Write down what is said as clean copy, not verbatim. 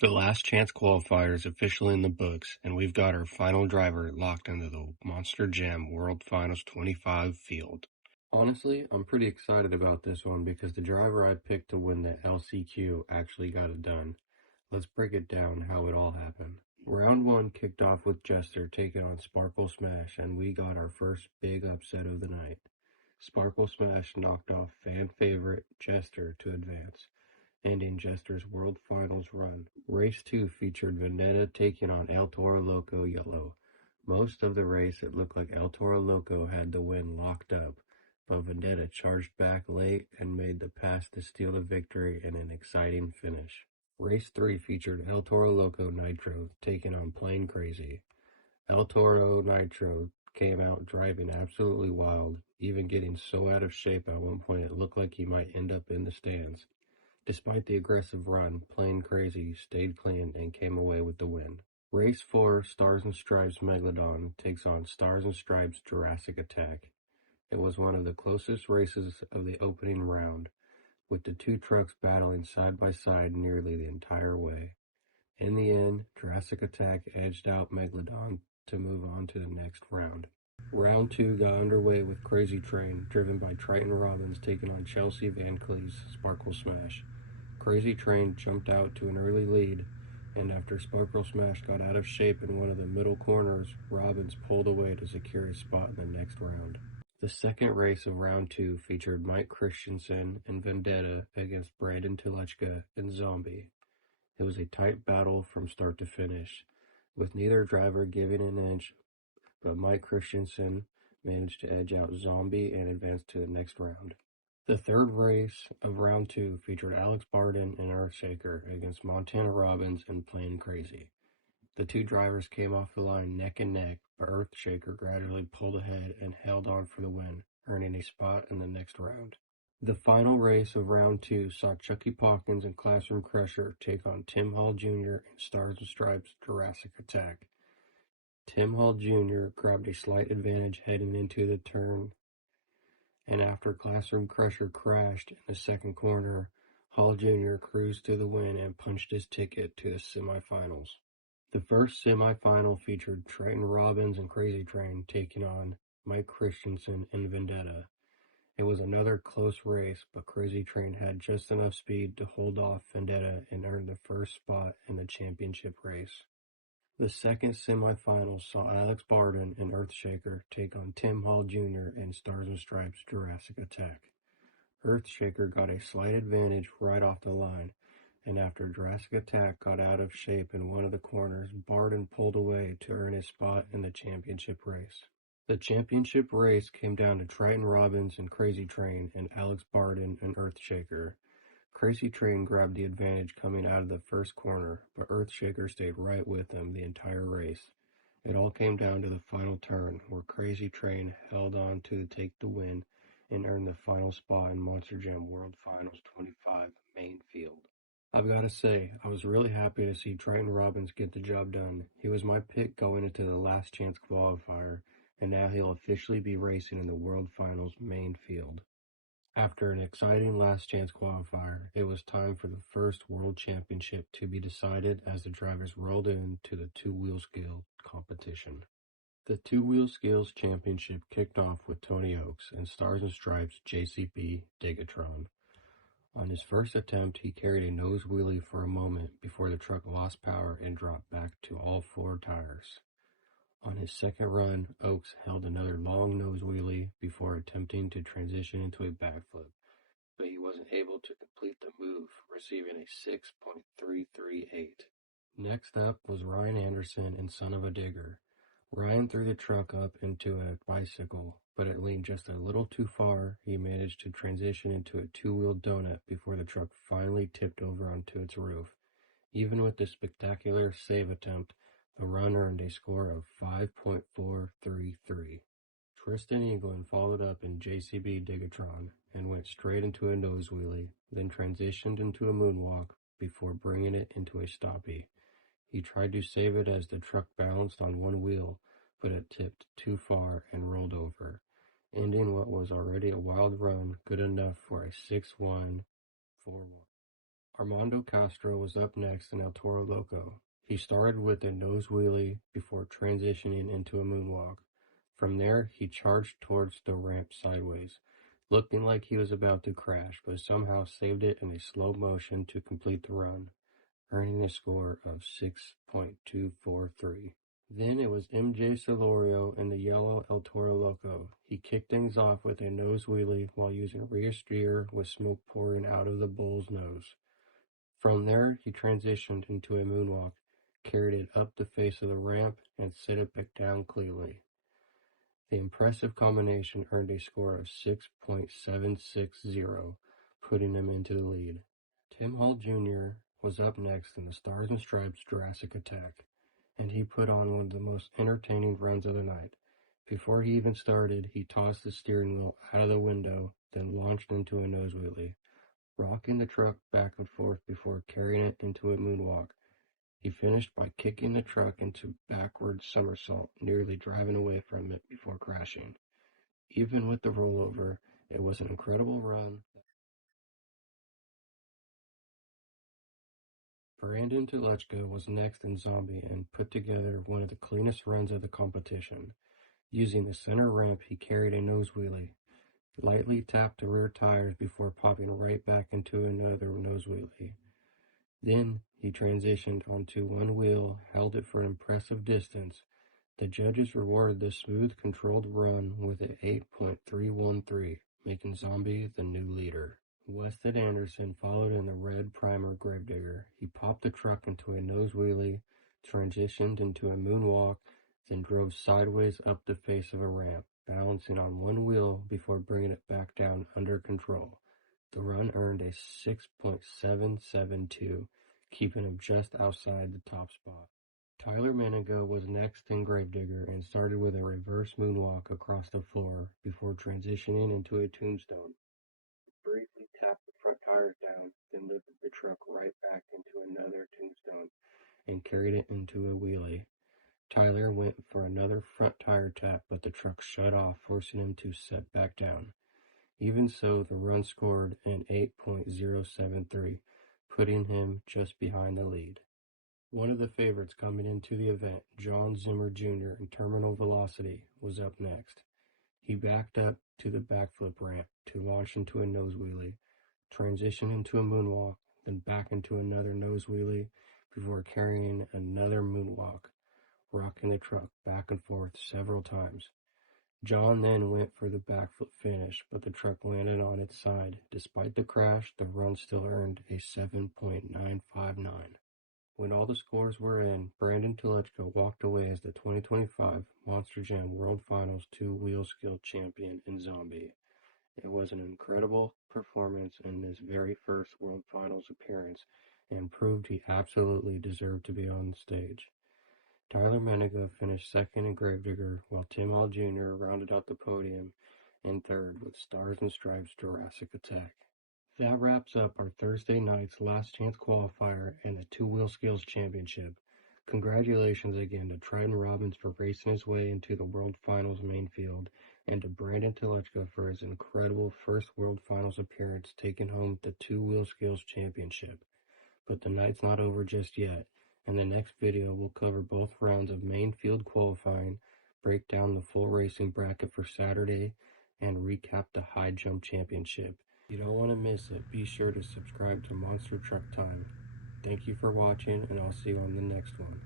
The last chance qualifier is officially in the books, and we've got our final driver locked into the Monster Jam World Finals 25 field. Honestly, I'm pretty excited about this one because the driver I picked to win the LCQ actually got it done. Let's break it down how it all happened. Round 1 kicked off with Jester taking on Sparkle Smash, and we got our first big upset of the night. Sparkle Smash knocked off fan favorite Jester to advance, ending Jester's World Finals run. Race 2 featured Vendetta taking on El Toro Loco Yellow. Most of the race it looked like El Toro Loco had the win locked up, but Vendetta charged back late and made the pass to steal the victory in an exciting finish. Race 3 featured El Toro Loco Nitro taking on Plain Crazy. El Toro Nitro came out driving absolutely wild, even getting so out of shape at one point it looked like he might end up in the stands. Despite the aggressive run, Plain Crazy stayed clean and came away with the win. Race 4, Stars and Stripes Megalodon takes on Stars and Stripes Jurassic Attack. It was one of the closest races of the opening round, with the two trucks battling side by side nearly the entire way. In the end, Jurassic Attack edged out Megalodon to move on to the next round. Round 2 got underway with Crazy Train, driven by Triton Robbins taking on Chelsea Van Clee's Sparkle Smash. Crazy Train jumped out to an early lead, and after Sparkle Smash got out of shape in one of the middle corners, Robbins pulled away to secure his spot in the next round. The second race of round 2 featured Mike Christensen and Vendetta against Brandon Telechka and Zombie. It was a tight battle from start to finish, with neither driver giving an inch, but Mike Christensen managed to edge out Zombie and advance to the next round. The third race of round 2 featured Alex Barden and Earthshaker against Montana Robbins and Plain Crazy. The two drivers came off the line neck and neck, but Earthshaker gradually pulled ahead and held on for the win, earning a spot in the next round. The final race of round 2 saw Chucky Pawkins and Classroom Crusher take on Tim Hall Jr. and Stars and Stripes Jurassic Attack. Tim Hall Jr. grabbed a slight advantage heading into the turn, and after Classroom Crusher crashed in the second corner, Hall Jr. cruised to the win and punched his ticket to the semifinals. The first semifinal featured Triton Robbins and Crazy Train taking on Mike Christensen and Vendetta. It was another close race, but Crazy Train had just enough speed to hold off Vendetta and earn the first spot in the championship race. The second semifinal saw Alex Barden and Earthshaker take on Tim Hall Jr. and Stars and Stripes Jurassic Attack. Earthshaker got a slight advantage right off the line, and after Jurassic Attack got out of shape in one of the corners, Barden pulled away to earn his spot in the championship race. The championship race came down to Triton Robbins and Crazy Train and Alex Barden and Earthshaker. Crazy Train grabbed the advantage coming out of the first corner, but Earthshaker stayed right with him the entire race. It all came down to the final turn, where Crazy Train held on to take the win and earned the final spot in Monster Jam World Finals 25 main field. I've got to say, I was really happy to see Triton Robbins get the job done. He was my pick going into the last chance qualifier, and now he'll officially be racing in the World Finals main field. After an exciting last chance qualifier, it was time for the first World Championship to be decided as the drivers rolled into the two-wheel scale competition. The two-wheel skills championship kicked off with Tony Oaks and Stars and Stripes JCB Degatron. On his first attempt, he carried a nose wheelie for a moment before the truck lost power and dropped back to all four tires. On his second run, Oaks held another long nose wheelie before attempting to transition into a backflip, but he wasn't able to complete the move, receiving a 6.338. Next up was Ryan Anderson and Son of a Digger. Ryan threw the truck up into a bicycle, but it leaned just a little too far. He managed to transition into a two-wheel donut before the truck finally tipped over onto its roof. Even with this spectacular save attempt, the run earned a score of 5.433. Tristan England followed up in JCB Digatron and went straight into a nose wheelie, then transitioned into a moonwalk before bringing it into a stoppie. He tried to save it as the truck balanced on one wheel, but it tipped too far and rolled over, ending what was already a wild run good enough for a 6.141. Armando Castro was up next in El Toro Loco. He started with a nose wheelie before transitioning into a moonwalk. From there, he charged towards the ramp sideways, looking like he was about to crash, but somehow saved it in a slow motion to complete the run, earning a score of 6.243. Then it was MJ Solorio in the yellow El Toro Loco. He kicked things off with a nose wheelie while using rear steer with smoke pouring out of the bull's nose. From there, he transitioned into a moonwalk, carried it up the face of the ramp, and set it back down cleanly. The impressive combination earned a score of 6.760, putting him into the lead. Tim Hall Jr. was up next in the Stars and Stripes Jurassic Attack, and he put on one of the most entertaining runs of the night. Before he even started, he tossed the steering wheel out of the window, then launched into a nose wheelie, rocking the truck back and forth before carrying it into a moonwalk. He finished by kicking the truck into backward somersault, nearly driving away from it before crashing. Even with the rollover, it was an incredible run. Brandon Telechka was next in Zombie and put together one of the cleanest runs of the competition. Using the center ramp, he carried a nose wheelie, lightly tapped the rear tires before popping right back into another nose wheelie. Then he transitioned onto one wheel, held it for an impressive distance. The judges rewarded the smooth, controlled run with an 8.313, making Zombie the new leader. Weston Anderson followed in the red primer Gravedigger. He popped the truck into a nose wheelie, transitioned into a moonwalk, then drove sideways up the face of a ramp, balancing on one wheel before bringing it back down under control. The run earned a 6.772, keeping him just outside the top spot. Tyler Maniga was next in Gravedigger and started with a reverse moonwalk across the floor before transitioning into a tombstone. Briefly tapped the front tires down, then lifted the truck right back into another tombstone and carried it into a wheelie. Tyler went for another front tire tap, but the truck shut off, forcing him to set back down. Even so, the run scored an 8.073, putting him just behind the lead. One of the favorites coming into the event, John Zimmer Jr. in Terminal Velocity, was up next. He backed up to the backflip ramp to launch into a nose wheelie, transition into a moonwalk, then back into another nose wheelie before carrying another moonwalk, rocking the truck back and forth several times. John then went for the backflip finish, but the truck landed on its side. Despite the crash, the run still earned a 7.959. When all the scores were in, Brandon Telechka walked away as the 2025 Monster Jam World Finals two-wheel skill champion in Zombie. It was an incredible performance in his very first World Finals appearance and proved he absolutely deserved to be on the stage. Tyler Meniga finished second in Gravedigger, while Tim Hall Jr. rounded out the podium in third with Stars and Stripes Jurassic Attack. That wraps up our Thursday night's Last Chance Qualifier and the Two-Wheel Skills Championship. Congratulations again to Triton Robbins for racing his way into the World Finals main field, and to Brandon Telechka for his incredible first World Finals appearance, taking home the Two-Wheel Skills Championship. But the night's not over just yet. In the next video, we'll cover both rounds of main field qualifying, break down the full racing bracket for Saturday, and recap the High Jump Championship. If you don't want to miss it, be sure to subscribe to Monster Truck Time. Thank you for watching, and I'll see you on the next one.